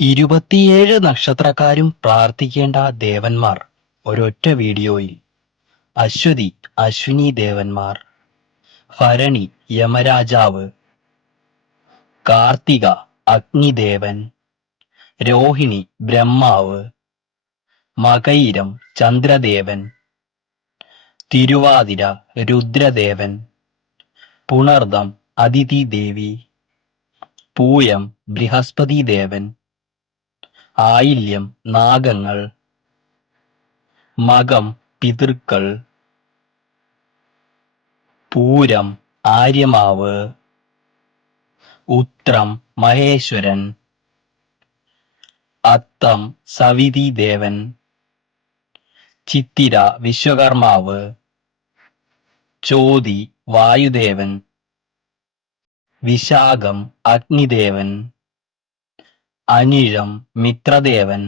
27 നക്ഷത്രക്കാരും പ്രാർത്ഥിക്കേണ്ട ദേവന്മാർ ഒരൊറ്റ വീഡിയോയിൽ. അശ്വതി അശ്വിനി ദേവന്മാർ, ഭരണി യമരാജാവ്, കാർത്തിക അഗ്നിദേവൻ, രോഹിണി ബ്രഹ്മാവ്, മകയിരം ചന്ദ്രദേവൻ, തിരുവാതിര രുദ്രദേവൻ, പുണർദം അതിഥി ദേവി, പൂയം ബൃഹസ്പതി ദേവൻ, ആയില്യം നാഗങ്ങൾ, മകം പിതൃക്കൾ, പൂരം ആര്യമാവ്, ഉത്രം മഹേശ്വരൻ, അത്തം സവിതി ദേവൻ, ചിത്തിര വിശ്വകർമാവ്, ചോതി വായുദേവൻ, വിശാഖം അഗ്നിദേവൻ, അനിഴം മിത്രദേവൻ,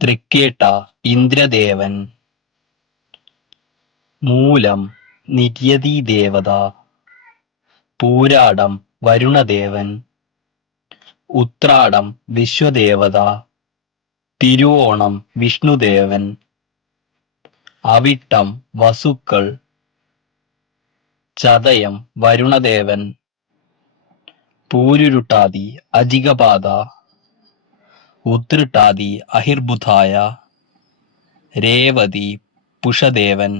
തൃക്കേട്ട ഇന്ദ്രദേവൻ, മൂലം നിര്യതി ദേവത, പൂരാടം വരുണദേവൻ, ഉത്രാടം വിശ്വദേവത, തിരുവോണം വിഷ്ണുദേവൻ, അവിട്ടം വസുക്കൾ, ചതയം വരുണദേവൻ, പൂരുരുട്ടാതി അജികപാത, ഉത്രട്ടാതി അഹിർബുധായ, രേവതി പുഷദേവൻ,